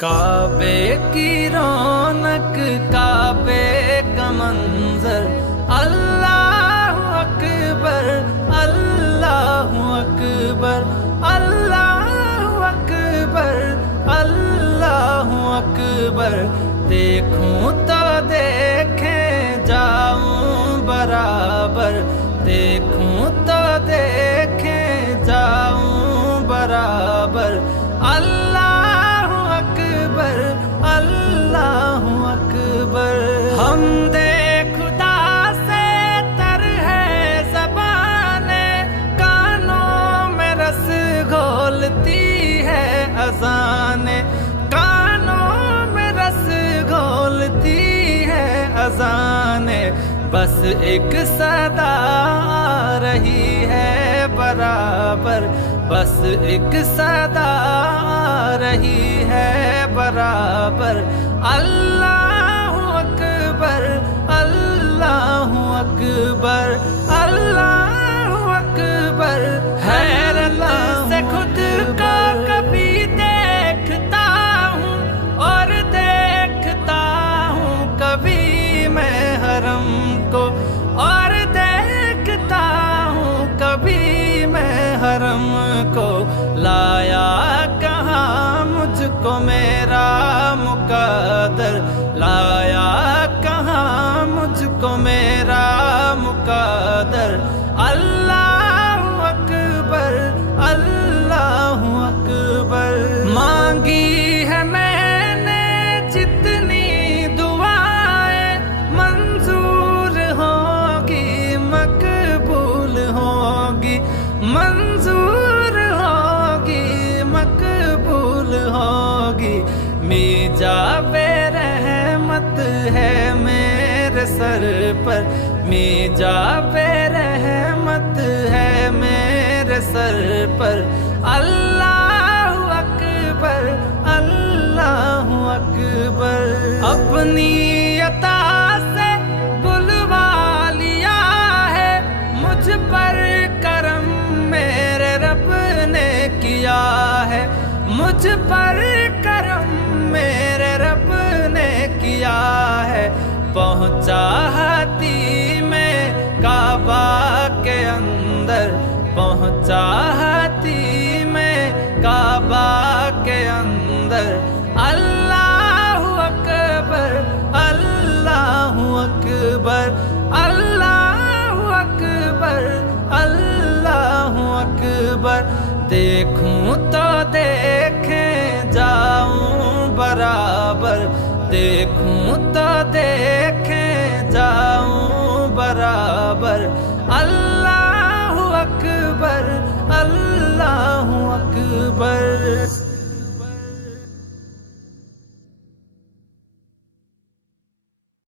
کعبے کی رونق، کعبے کا منظر، اللہ اکبر اللہ اکبر اللہ اکبر اللہ اکبر۔ دیکھوں تو دیکھیں جاؤں برابر، دیکھوں تو دیکھیں جاؤں برابر۔ اللہ اکبر اللہ اکبر۔ حمد خدا سے تر ہے زبانیں، کانوں میں رس گھولتی ہے اذانیں، کانوں میں رس گھولتی ہے اذانیں۔ بس ایک صدا آ رہی ہے برابر، بس ایک صدا آ رہی ہے برابر۔ اللہ اکبر اللہ اکبر اللہ اکبر۔ حیرت سے خود کو کبھی دیکھتا ہوں اور دیکھتا ہوں کبھی میں حرم کو، اور دیکھتا ہوں کبھی میں حرم کو۔ لایا کہاں مجھ کو میرا مقدر، لایا کہاں مجھ کو میرا مقدر۔ اللہ اکبر اللہ اکبر۔ مانگی ہے میں نے جتنی دعائیں، منظور ہوگی مقبول ہوگی، منظور ہوگی مقبول ہوگی۔ میجاب رحمت ہے میرے سر پر، میجاب رحمت ہے میرے سر پر۔ اللہ اکبر اللہ اکبر۔ اپنی عطا سے بلوا لیا ہے مجھ پر کرم میرے رب نے کیا ہے، مجھ پر کرم میرے رب نے کیا ہے۔ پہنچا ہاتھی میں کعبہ کے اندر، پہنچا ہاتھی میں کعبہ کے اندر۔ اللہ اکبر اللہ اکبر اللہ اکبر اللہ اکبر۔ دیکھوں تو دیکھیں جاؤں برابر، دیکھوں تو دیکھیں جاؤں برابر۔ اللہ اکبر اللہ اکبر۔